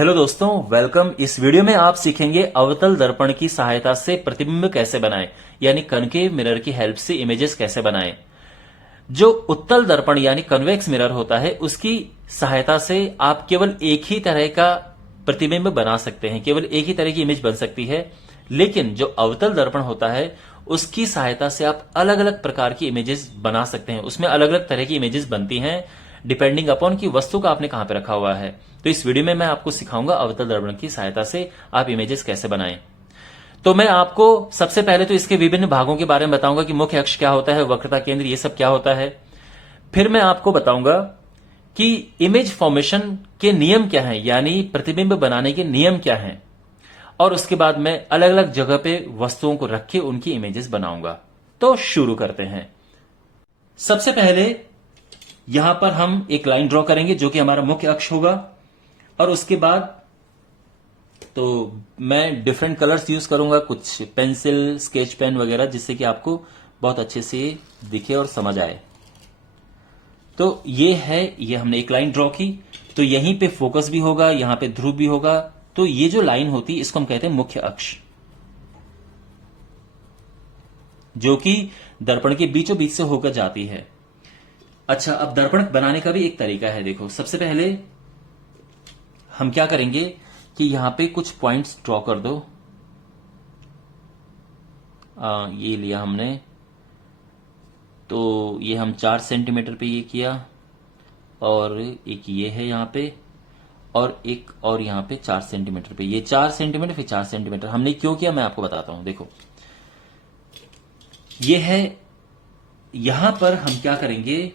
Hello दोस्तों, welcome. इस video में आप सीखेंगे अवतल दर्पण की सहायता से प्रतिबिंब कैसे बनाएं, यानी कनकेव मिरर की हेल्प से इमेजेस कैसे बनाएं। जो उत्तल दर्पण यानी कन्वेक्स मिरर होता है, उसकी सहायता से आप केवल एक ही तरह का प्रतिबिंब बना सकते हैं, केवल एक ही तरह की इमेज बन सकती है। लेकिन जो अवतल दर्पण होता है, उसकी सहायता से आप अलग अलग प्रकार की इमेजेस बना सकते हैं। उसमें अलग अलग तरह की इमेजेस बनती हैं डिपेंडिंग अपॉन कि वस्तु का आपने कहां पे रखा हुआ है। तो इस वीडियो में मैं आपको सिखाऊंगा अवतल दर्पण की सहायता से आप इमेजेस कैसे बनाएं। तो मैं आपको सबसे पहले तो इसके विभिन्न भागों के बारे में बताऊंगा कि मुख्य अक्ष क्या होता है, वक्रता केंद्र, ये सब क्या होता है। फिर मैं आपको बताऊंगा कि इमेज फॉर्मेशन के नियम क्या हैं, यानी प्रतिबिंब बनाने के नियम क्या हैं। और उसके बाद मैं अलग अलग जगह पे वस्तुओं को रख के उनकी इमेजेस बनाऊंगा। तो शुरू करते हैं। सबसे पहले यहां पर हम एक लाइन ड्रॉ करेंगे जो कि हमारा मुख्य अक्ष होगा। और उसके बाद तो मैं डिफरेंट कलर्स यूज करूंगा, कुछ पेंसिल, स्केच पेन वगैरह, जिससे कि आपको बहुत अच्छे से दिखे और समझ आए। तो ये हमने एक लाइन ड्रॉ की, तो यहीं पे फोकस भी होगा, यहां पे ध्रुव भी होगा। तो ये जो लाइन होती है इसको हम कहते हैं मुख्य अक्ष, जो कि दर्पण के बीचों बीच से होकर जाती है। अच्छा, अब दर्पण बनाने का भी एक तरीका है। देखो, सबसे पहले हम क्या करेंगे कि यहां पे कुछ पॉइंट्स ड्रॉ कर दो। ये लिया हमने, तो ये हम 4 सेंटीमीटर पे ये किया, और एक ये है यहां पे, और एक और यहां पे 4 सेंटीमीटर पे। ये 4 सेंटीमीटर फिर 4 सेंटीमीटर हमने क्यों किया मैं आपको बताता हूं। देखो, ये है, यहां पर हम क्या करेंगे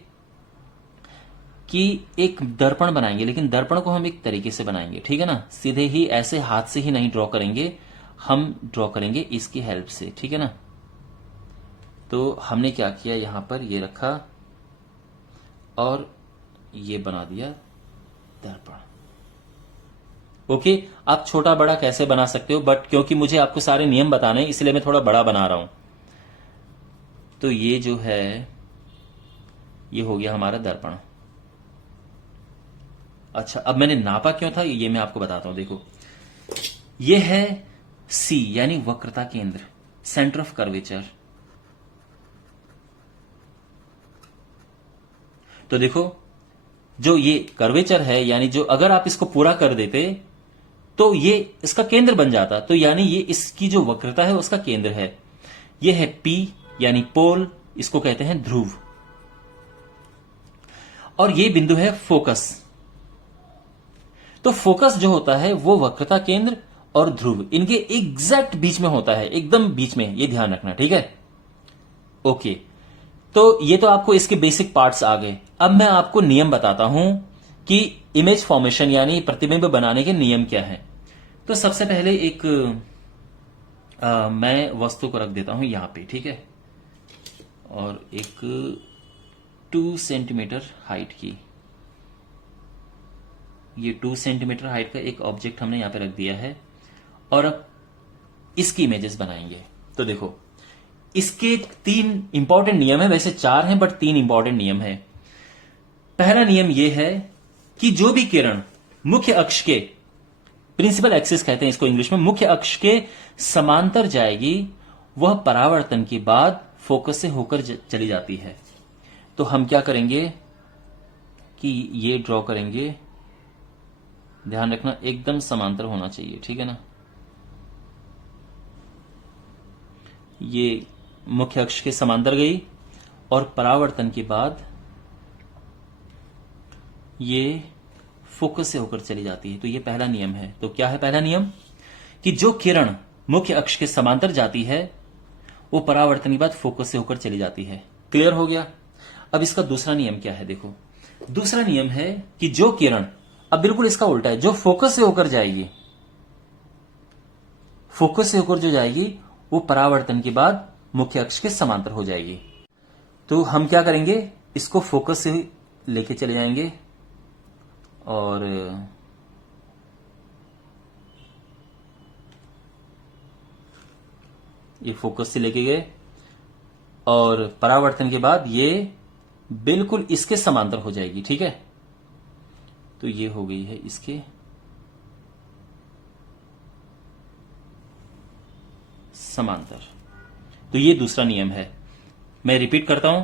कि एक दर्पण बनाएंगे, लेकिन दर्पण को हम एक तरीके से बनाएंगे, ठीक है ना। सीधे ही ऐसे हाथ से ही नहीं ड्रॉ करेंगे, हम ड्रॉ करेंगे इसकी हेल्प से, ठीक है ना। तो हमने क्या किया, यहां पर ये रखा और ये बना दिया दर्पण। ओके, आप छोटा बड़ा कैसे बना सकते हो, बट क्योंकि मुझे आपको सारे नियम बताने हैं इसलिए मैं थोड़ा बड़ा बना रहा हूं। तो ये जो है, ये हो गया हमारा दर्पण। अच्छा, अब मैंने नापा क्यों था ये मैं आपको बताता हूं। देखो, ये है सी यानी वक्रता केंद्र, सेंटर ऑफ कर्वेचर। तो देखो, जो ये कर्वेचर है, यानी जो अगर आप इसको पूरा कर देते तो ये इसका केंद्र बन जाता। तो यानी ये इसकी जो वक्रता है उसका केंद्र है। ये है पी यानी पोल, इसको कहते हैं ध्रुव। और ये बिंदु है फोकस। तो फोकस जो होता है वो वक्रता केंद्र और ध्रुव इनके एग्जैक्ट बीच में होता है, एकदम बीच में, ये ध्यान रखना, ठीक है। ओके, तो ये तो आपको इसके बेसिक पार्ट्स आ गए। अब मैं आपको नियम बताता हूं कि इमेज फॉर्मेशन यानी प्रतिबिंब बनाने के नियम क्या हैं। तो सबसे पहले एक मैं वस्तु को रख देता हूं यहां पे, ठीक है। और एक 2 सेंटीमीटर हाइट की, ये 2 सेंटीमीटर हाइट का एक ऑब्जेक्ट हमने यहां पे रख दिया है। और अब इसकी इमेजेस बनाएंगे। तो देखो, इसके 3 इंपॉर्टेंट नियम है, वैसे 4 हैं बट 3 इंपॉर्टेंट नियम है। पहला नियम यह है कि जो भी किरण मुख्य अक्ष के, प्रिंसिपल एक्सिस कहते हैं इसको इंग्लिश में, मुख्य अक्ष के समांतर जाएगी, वह परावर्तन के बाद फोकस से होकर चली जाती है। तो हम क्या करेंगे कि ये ड्रॉ करेंगे, ध्यान रखना एकदम समांतर होना चाहिए, ठीक है ना। ये मुख्य अक्ष के समांतर गई और परावर्तन के बाद ये फोकस से होकर चली जाती है। तो ये पहला नियम है। तो क्या है पहला नियम, कि जो किरण मुख्य अक्ष के समांतर जाती है वो परावर्तन के बाद फोकस से होकर चली जाती है। क्लियर हो गया। अब इसका दूसरा नियम क्या है। देखो, दूसरा नियम है कि जो किरण, अब बिल्कुल इसका उल्टा है, जो फोकस से होकर जाएगी, फोकस से होकर जो जाएगी वो परावर्तन के बाद मुख्य अक्ष के समांतर हो जाएगी। तो हम क्या करेंगे, इसको फोकस से लेके चले जाएंगे और ये फोकस से लेके गए और परावर्तन के बाद ये बिल्कुल इसके समांतर हो जाएगी, ठीक है। तो ये हो गई है इसके समांतर। तो ये दूसरा नियम है। मैं रिपीट करता हूं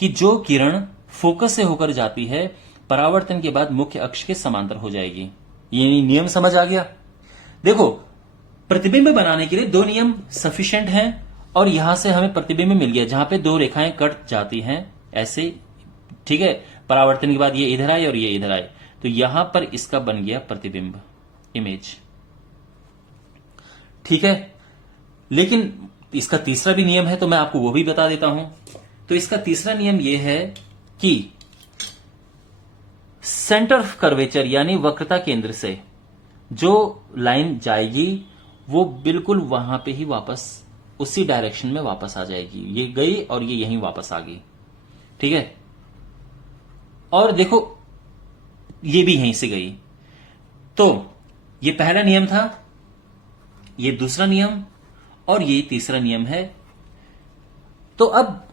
कि जो किरण फोकस से होकर जाती है परावर्तन के बाद मुख्य अक्ष के समांतर हो जाएगी। ये नियम समझ आ गया। देखो, प्रतिबिंब बनाने के लिए दो नियम सफिशिएंट हैं और यहां से हमें प्रतिबिंब मिल गया जहां पे दो रेखाएं कट जाती हैं ऐसे, ठीक है। परावर्तन के बाद ये इधर आए और ये इधर आए, तो यहां पर इसका बन गया प्रतिबिंब, इमेज, ठीक है। लेकिन इसका तीसरा भी नियम है, तो मैं आपको वो भी बता देता हूं। तो इसका तीसरा नियम यह है कि सेंटर ऑफ कर्वेचर यानी वक्रता केंद्र से जो लाइन जाएगी वो बिल्कुल वहां पे ही वापस उसी डायरेक्शन में वापस आ जाएगी। ये गई और ये यहीं वापस आ गई, ठीक है। और देखो, ये भी यहीं से गई। तो ये पहला नियम था, ये दूसरा नियम और ये तीसरा नियम है। तो अब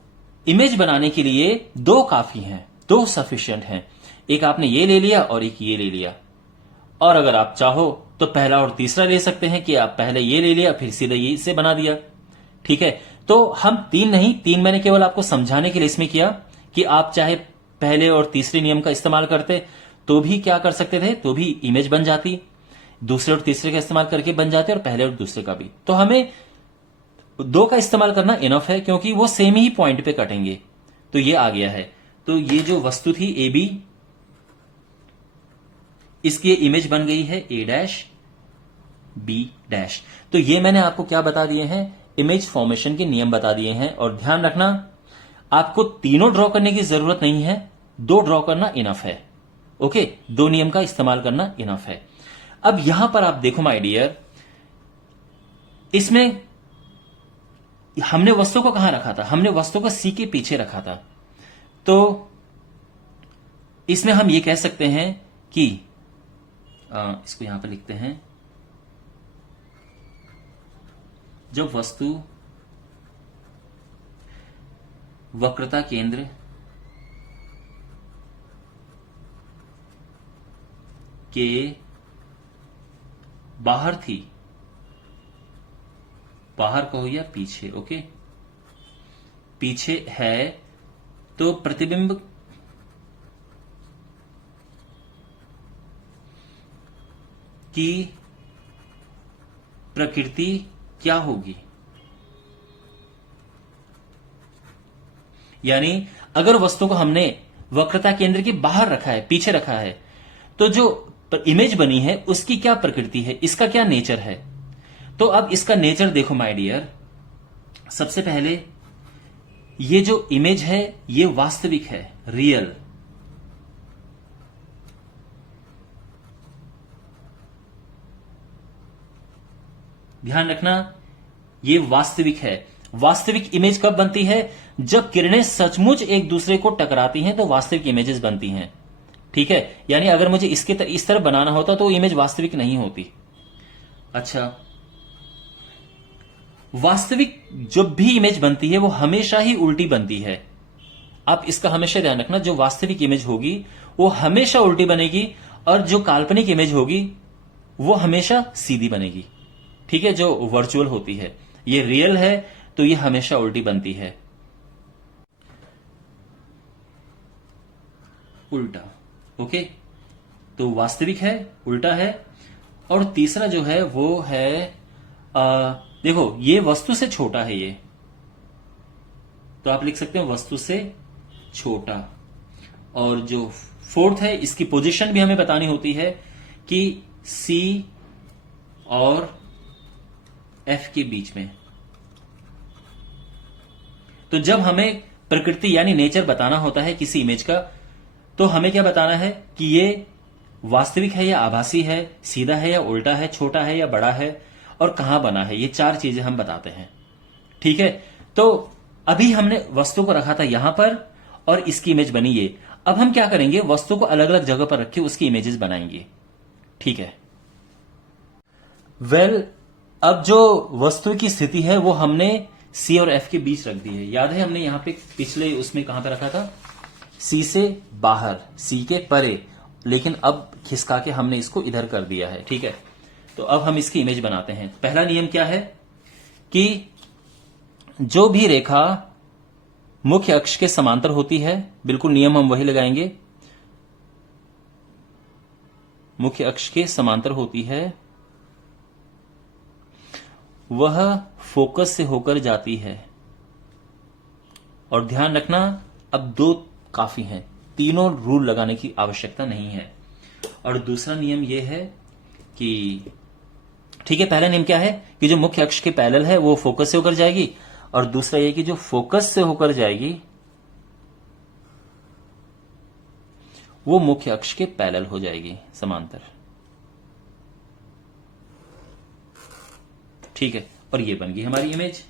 इमेज बनाने के लिए दो काफी हैं, दो सफिशिएंट हैं। एक आपने ये ले लिया और एक ये ले लिया। और अगर आप चाहो तो पहला और तीसरा ले सकते हैं कि आप पहले ये ले लिया फिर सीधे ये से बना दिया, ठीक है। तो हम तीन नहीं, तीन मैंने केवल आपको समझाने के लिए इसमें किया कि आप चाहे पहले और तीसरे नियम का इस्तेमाल करते तो भी क्या कर सकते थे, तो भी इमेज बन जाती। दूसरे और तीसरे का इस्तेमाल करके बन जाते और पहले और दूसरे का भी। तो हमें दो का इस्तेमाल करना इनफ है क्योंकि वो सेम ही पॉइंट पे कटेंगे। तो ये आ गया है। तो ये जो वस्तु थी ए बी, इसकी इमेज बन गई है ए डैश बी डैश। तो ये मैंने आपको क्या बता दिए हैं, इमेज फॉर्मेशन के नियम बता दिए हैं। और ध्यान रखना, आपको तीनों ड्रॉ करने की जरूरत नहीं है, दो ड्रॉ करना इनफ है। ओके, दो नियम का इस्तेमाल करना इनफ है। अब यहां पर आप देखो माय डियर, इसमें हमने वस्तु को कहां रखा था, हमने वस्तु को सी के पीछे रखा था। तो इसमें हम ये कह सकते हैं कि इसको यहां पर लिखते हैं, जब वस्तु वक्रता केंद्र के बाहर थी, बाहर कहो या पीछे, ओके, पीछे है, तो प्रतिबिंब की प्रकृति क्या होगी। यानी अगर वस्तु को हमने वक्रता केंद्र के बाहर रखा है, पीछे रखा है, तो जो इमेज बनी है उसकी क्या प्रकृति है, इसका क्या नेचर है। तो अब इसका नेचर देखो माय डियर, सबसे पहले ये जो इमेज है ये वास्तविक है, रियल। ध्यान रखना, ये वास्तविक है। वास्तविक इमेज कब बनती है, जब किरणें सचमुच एक दूसरे को टकराती हैं तो वास्तविक इमेजेस बनती हैं, ठीक है। यानी अगर मुझे इस तरह बनाना होता तो इमेज वास्तविक नहीं होती। अच्छा, वास्तविक जब भी इमेज बनती है वो हमेशा ही उल्टी बनती है। आप इसका हमेशा ध्यान रखना, जो वास्तविक इमेज होगी वो हमेशा उल्टी बनेगी और जो काल्पनिक इमेज होगी वो हमेशा सीधी बनेगी, ठीक है। जो वर्चुअल होती है, ये रियल है तो ये हमेशा उल्टी बनती है, उल्टा, ओके। तो वास्तविक है, उल्टा है। और तीसरा जो है वो है देखो, ये वस्तु से छोटा है, ये तो आप लिख सकते हैं वस्तु से छोटा। और जो फोर्थ है, इसकी पोजीशन भी हमें बतानी होती है कि सी और एफ के बीच में। तो जब हमें प्रकृति यानी नेचर बताना होता है किसी इमेज का, तो हमें क्या बताना है कि ये वास्तविक है या आभासी है, सीधा है या उल्टा है, छोटा है या बड़ा है, और कहां बना है। ये चार चीजें हम बताते हैं, ठीक है। तो अभी हमने वस्तु को रखा था यहां पर और इसकी इमेज बनी ये। अब हम क्या करेंगे, वस्तु को अलग अलग जगह पर रख के उसकी इमेजेस बनाएंगे, ठीक है। वेल, अब जो वस्तु की स्थिति है वो हमने सी और एफ के बीच रख दी है। याद है हमने यहां पे पिछले उसमें कहां पे रखा था, सी से बाहर, सी के परे, लेकिन अब खिसका के हमने इसको इधर कर दिया है, ठीक है। तो अब हम इसकी इमेज बनाते हैं। पहला नियम क्या है कि जो भी रेखा मुख्य अक्ष के समांतर होती है, बिल्कुल नियम हम वही लगाएंगे, मुख्य अक्ष के समांतर होती है, वह फोकस से होकर जाती है। और ध्यान रखना, अब दो काफी हैं, तीनों रूल लगाने की आवश्यकता नहीं है। और दूसरा नियम यह है कि, ठीक है, पहला नियम क्या है कि जो मुख्य अक्ष के पैरेलल है वो फोकस से होकर जाएगी, और दूसरा यह कि जो फोकस से होकर जाएगी वो मुख्य अक्ष के पैरेलल हो जाएगी, समांतर। ठीक है, और ये बन गई हमारी इमेज।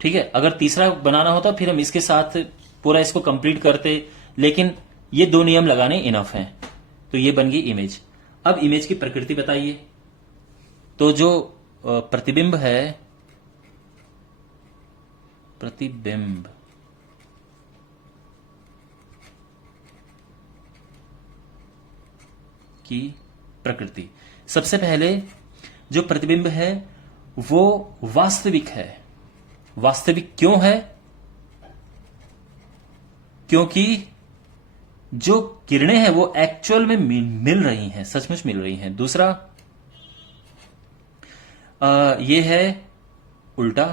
ठीक है, अगर तीसरा बनाना होता फिर हम इसके साथ पूरा इसको कंप्लीट करते, लेकिन ये दो नियम लगाने इनफ हैं। तो ये बन गई इमेज। अब इमेज की प्रकृति बताइए। तो जो प्रतिबिंब है, प्रतिबिंब की प्रकृति, सबसे पहले जो प्रतिबिंब है वो वास्तविक है। वास्तविक क्यों है? क्योंकि जो किरणें हैं वो एक्चुअल में मिल रही हैं, सचमुच मिल रही हैं। दूसरा ये है उल्टा,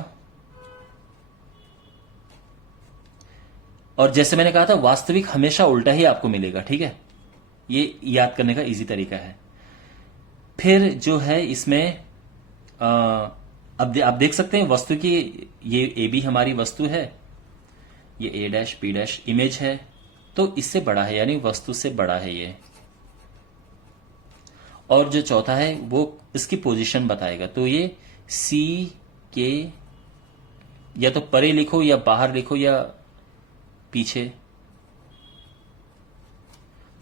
और जैसे मैंने कहा था वास्तविक हमेशा उल्टा ही आपको मिलेगा। ठीक है, ये याद करने का इजी तरीका है। फिर जो है इसमें अब आप देख सकते हैं वस्तु की, ये ए बी हमारी वस्तु है, ये ए डैश बी डैश इमेज है, तो इससे बड़ा है, यानी वस्तु से बड़ा है ये। और जो चौथा है वो इसकी पोजीशन बताएगा। तो ये सी के, या तो परे लिखो या बाहर लिखो या पीछे।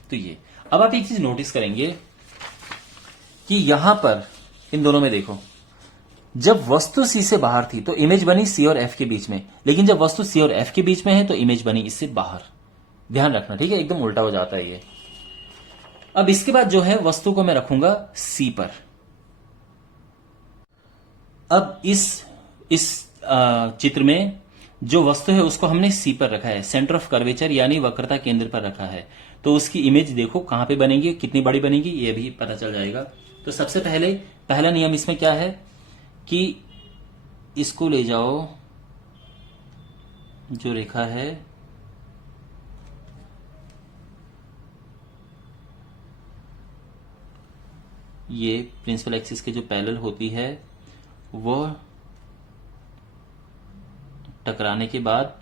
तो ये, अब आप एक चीज नोटिस करेंगे कि यहां पर इन दोनों में देखो, जब वस्तु सी से बाहर थी तो इमेज बनी सी और एफ के बीच में, लेकिन जब वस्तु सी और एफ के बीच में है तो इमेज बनी इससे बाहर। ध्यान रखना, ठीक है, एकदम उल्टा हो जाता है ये। अब इसके बाद जो है वस्तु को मैं रखूंगा सी पर। अब इस चित्र में जो वस्तु है उसको हमने सी पर रखा है, सेंटर ऑफ कर्वेचर यानी वक्रता केंद्र पर रखा है। तो उसकी इमेज देखो कहां पे बनेगी, कितनी बड़ी बनेगी, ये भी पता चल जाएगा। तो सबसे पहले पहला नियम इसमें क्या है कि इसको ले जाओ, जो रेखा है ये प्रिंसिपल एक्सिस के जो पैरेलल होती है वो टकराने के बाद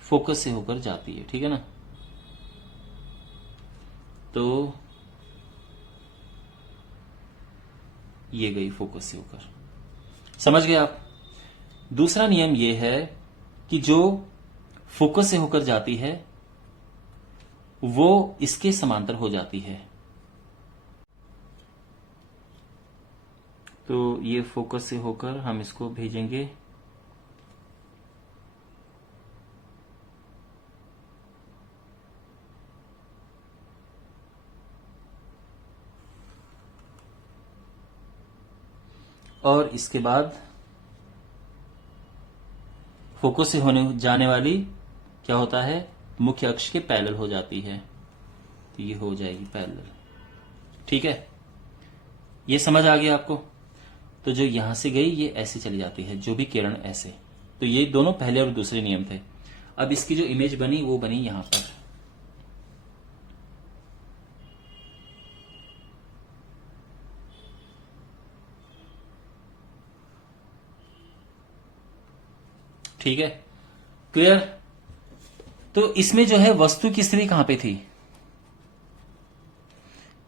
फोकस से होकर जाती है। ठीक है ना, तो ये गई फोकस से होकर, समझ गए आप। दूसरा नियम ये है कि जो फोकस से होकर जाती है वो इसके समांतर हो जाती है। तो ये फोकस से होकर हम इसको भेजेंगे और इसके बाद फोकस से होने जाने वाली क्या होता है, मुख्य अक्ष के पैरेलल हो जाती है। तो ये हो जाएगी पैरेलल। ठीक है, ये समझ आ गया आपको। तो जो यहां से गई ये ऐसे चली जाती है, जो भी किरण ऐसे। तो ये दोनों पहले और दूसरे नियम थे। अब इसकी जो इमेज बनी वो बनी यहां पर। ठीक है, क्लियर। तो इसमें जो है वस्तु की स्थिति कहां पे थी,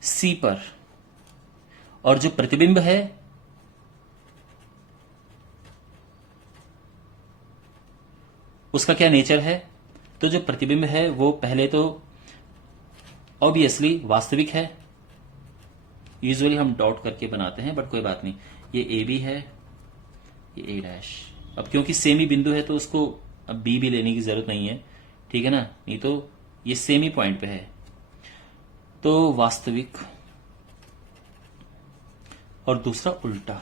सी पर, और जो प्रतिबिंब है उसका क्या नेचर है। तो जो प्रतिबिंब है वो पहले तो ऑब्वियसली वास्तविक है। यूजुअली हम डॉट करके बनाते हैं, बट कोई बात नहीं, ये ए बी है, ये ए डैश। अब क्योंकि सेम ही बिंदु है तो उसको अब बी भी लेने की जरूरत नहीं है, ठीक है ना, नहीं तो ये सेम ही पॉइंट पे है। तो वास्तविक और दूसरा उल्टा।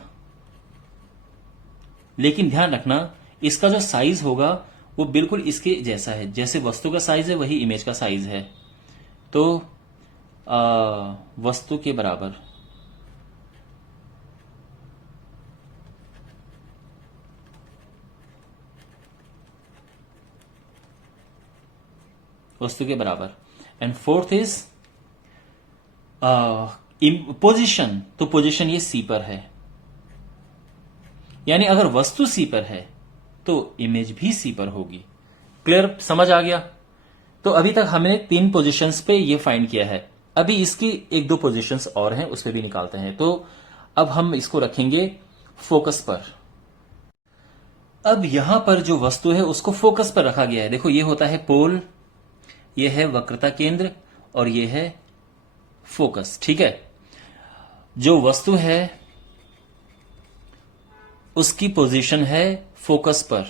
लेकिन ध्यान रखना इसका जो साइज होगा वो बिल्कुल इसके जैसा है, जैसे वस्तु का साइज है वही इमेज का साइज है। तो वस्तु के बराबर एंड फोर्थ इज पोजीशन। तो पोजीशन ये सी पर है, यानी अगर वस्तु सी पर है तो इमेज भी सी पर होगी। क्लियर, समझ आ गया? तो अभी तक हमने 3 पोजीशंस पे ये फाइंड किया है। अभी इसकी 1-2 पोजीशंस और हैं, उस पर भी निकालते हैं। तो अब हम इसको रखेंगे फोकस पर। अब यहां पर जो वस्तु है उसको फोकस पर रखा गया है। देखो ये होता है पोल, ये है वक्रता केंद्र और ये है फोकस। ठीक है, जो वस्तु है उसकी पोजीशन है फोकस पर।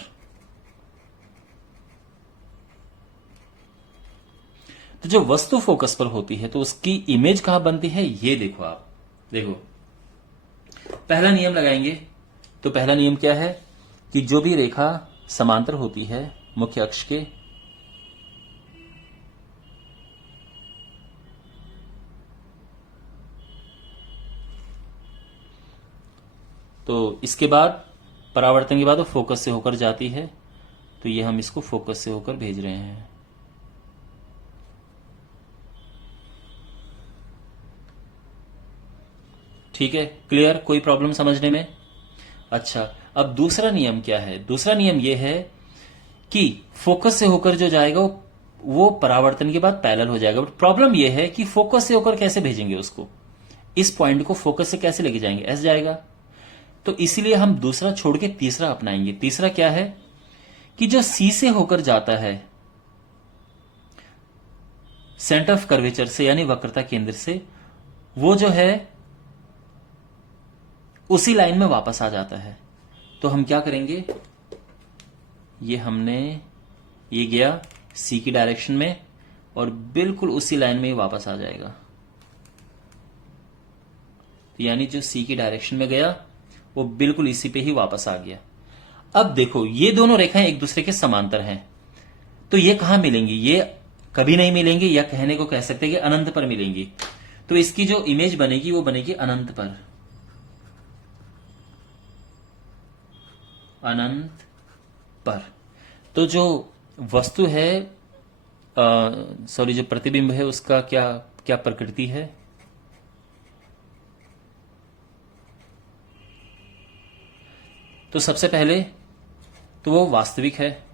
तो जो वस्तु फोकस पर होती है तो उसकी इमेज कहां बनती है, ये देखो आप। देखो पहला नियम लगाएंगे। तो पहला नियम क्या है कि जो भी रेखा समांतर होती है मुख्य अक्ष के, तो इसके बाद परावर्तन के बाद वो फोकस से होकर जाती है। तो ये हम इसको फोकस से होकर भेज रहे हैं। ठीक है, क्लियर? कोई प्रॉब्लम समझने में? अच्छा, अब दूसरा नियम क्या है? दूसरा नियम यह है कि फोकस से होकर जो जाएगा वो परावर्तन के बाद पैरेलल हो जाएगा। बट प्रॉब्लम यह है कि फोकस से होकर कैसे भेजेंगे उसको, इस पॉइंट को फोकस से कैसे लेके जाएंगे, ऐसे जाएगा। तो इसीलिए हम दूसरा छोड़ के तीसरा अपनाएंगे। तीसरा क्या है कि जो सी से होकर जाता है सेंटर ऑफ कर्वेचर से, यानी वक्रता केंद्र से, वो जो है उसी लाइन में वापस आ जाता है। तो हम क्या करेंगे, ये गया सी की डायरेक्शन में और बिल्कुल उसी लाइन में ही वापस आ जाएगा। तो यानी जो सी की डायरेक्शन में गया वो बिल्कुल इसी पे ही वापस आ गया। अब देखो ये दोनों रेखाएं एक दूसरे के समांतर हैं, तो ये कहां मिलेंगी? ये कभी नहीं मिलेंगी, या कहने को कह सकते हैं कि अनंत पर मिलेंगी। तो इसकी जो इमेज बनेगी वो बनेगी अनंत पर। अनंत पर। तो जो वस्तु है, जो प्रतिबिंब है उसका क्या क्या प्रकृति है? तो सबसे पहले तो वो वास्तविक है,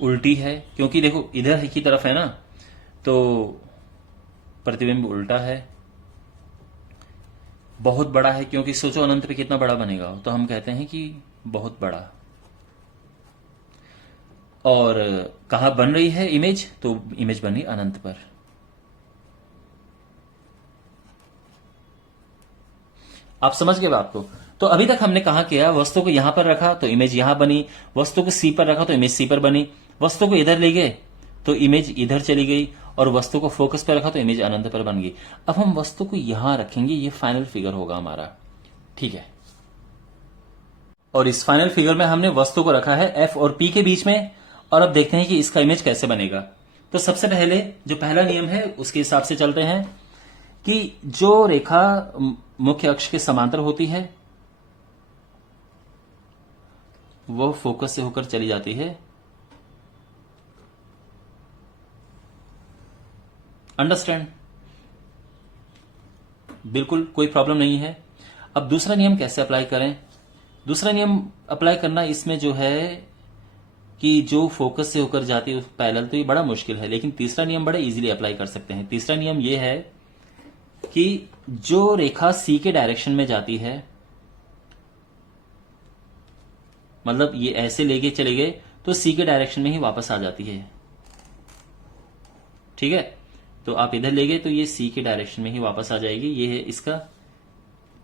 उल्टी है, क्योंकि देखो इधर की तरफ है ना, तो प्रतिबिंब उल्टा है। बहुत बड़ा है, क्योंकि सोचो अनंत पे कितना बड़ा बनेगा, तो हम कहते हैं कि बहुत बड़ा। और कहां बन रही है इमेज? तो इमेज बन रही अनंत पर। आप समझ गए बात को? तो अभी तक हमने कहा किया, वस्तु को यहां पर रखा तो इमेज यहां बनी, वस्तु को सी पर रखा तो इमेज सी पर बनी, वस्तु को इधर ले गए तो इमेज इधर चली गई, और वस्तु को फोकस पर रखा तो इमेज अनंत पर बन गई। अब हम वस्तु को यहां रखेंगे, ये फाइनल फिगर होगा हमारा। ठीक है, और इस फाइनल फिगर में हमने वस्तु को रखा है एफ और पी के बीच में। और अब देखते हैं कि इसका इमेज कैसे बनेगा। तो सबसे पहले जो पहला नियम है उसके हिसाब से चलते हैं कि जो रेखा मुख्य अक्ष के समांतर होती है वो फोकस से होकर चली जाती है। अंडरस्टैंड? बिल्कुल कोई प्रॉब्लम नहीं है। अब दूसरा नियम कैसे अप्लाई करें? दूसरा नियम अप्लाई करना इसमें जो है कि जो फोकस से होकर जाती है पैरेलल, तो ये बड़ा मुश्किल है, लेकिन तीसरा नियम बड़ा इजीली अप्लाई कर सकते हैं। तीसरा नियम ये है कि जो रेखा सी के डायरेक्शन में जाती है, मतलब ये ऐसे लेके चले गए तो सी के डायरेक्शन में ही वापस आ जाती है। ठीक है, तो आप इधर ले गए तो ये सी के डायरेक्शन में ही वापस आ जाएगी। ये है इसका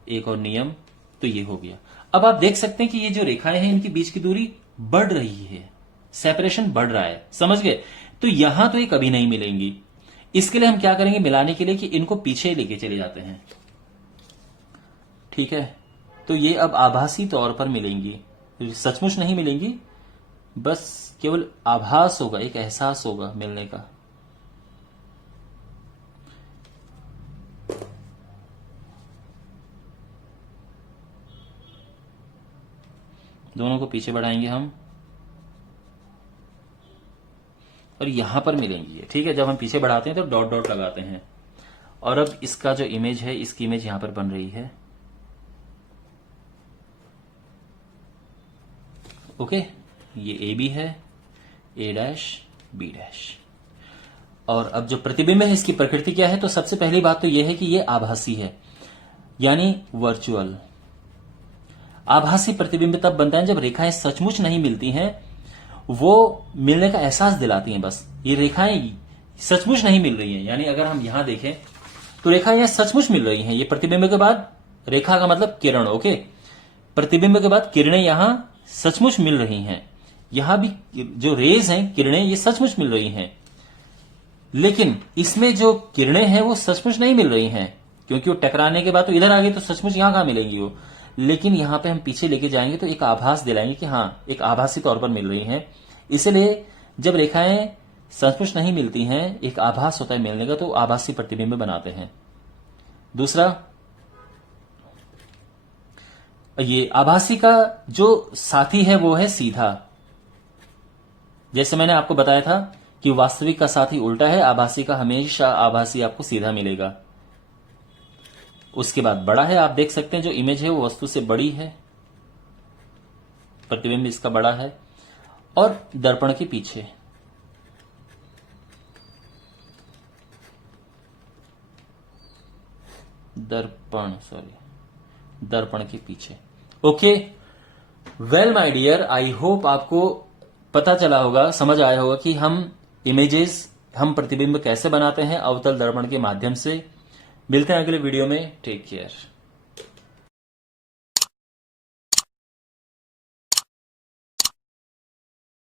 एक और नियम। तो ये हो गया। अब आप देख सकते हैं कि ये जो रेखाएं हैं इनके बीच की दूरी बढ़ रही है, सेपरेशन बढ़ रहा है। समझ गए? तो यहां तो ये कभी नहीं मिलेंगी, इसके लिए हम क्या करेंगे मिलाने के लिए कि इनको पीछे लेके चले जाते हैं। ठीक है, तो ये अब आभासी तौर पर मिलेंगी, सचमुच नहीं मिलेंगी, बस केवल आभास होगा, एक एहसास होगा मिलने का। दोनों को पीछे बढ़ाएंगे हम और यहां पर मिलेंगी ये। ठीक है, जब हम पीछे बढ़ाते हैं तो डॉट डॉट लगाते हैं। और अब इसका जो इमेज है, इसकी इमेज यहां पर बन रही है। ओके, ये ए बी है, ए डैश बी डैश। और अब जो प्रतिबिंब है इसकी प्रकृति क्या है, तो सबसे पहली बात तो यह है कि यह आभासी है, यानी वर्चुअल। आभासी प्रतिबिंब तब बनता है जब रेखाएं सचमुच नहीं मिलती हैं, वो मिलने का एहसास दिलाती हैं। बस ये रेखाएं सचमुच नहीं मिल रही हैं, यानी अगर हम यहां देखें तो रेखाएं यहां सचमुच मिल रही हैं। ये प्रतिबिंब के बाद, रेखा का मतलब किरण, ओके, प्रतिबिंब के बाद किरणें यहां सचमुच मिल रही हैं। यहां भी जो रेज हैं, किरणें, ये सचमुच मिल रही हैं। लेकिन इसमें जो किरणें हैं वो सचमुच नहीं मिल रही हैं, क्योंकि वो टकराने के बाद तो इधर आ गई, तो सचमुच यहां कहां मिलेंगी वो। लेकिन यहां पे हम पीछे लेके जाएंगे तो एक आभास दिलाएंगे कि हां, एक आभासी तौर पर मिल रही हैं। इसलिए जब रेखाएं सचमुच नहीं मिलती हैं, एक आभास होता है मिलने का, तो आभासी प्रतिबिंब बनाते हैं। दूसरा, ये आभासी का जो साथी है वो है सीधा। जैसे मैंने आपको बताया था कि वास्तविक का साथी उल्टा है, आभासी का हमेशा आभासी आपको सीधा मिलेगा। उसके बाद बड़ा है, आप देख सकते हैं जो इमेज है वो वस्तु से बड़ी है, प्रतिबिंब इसका बड़ा है। और दर्पण के पीछे, दर्पण के पीछे। Okay, well my dear, I hope आपको पता चला होगा, समझ आया होगा कि हम इमेजेस, हम प्रतिबिंब कैसे बनाते हैं अवतल दर्पण के माध्यम से। मिलते हैं अगले वीडियो में, टेक केयर।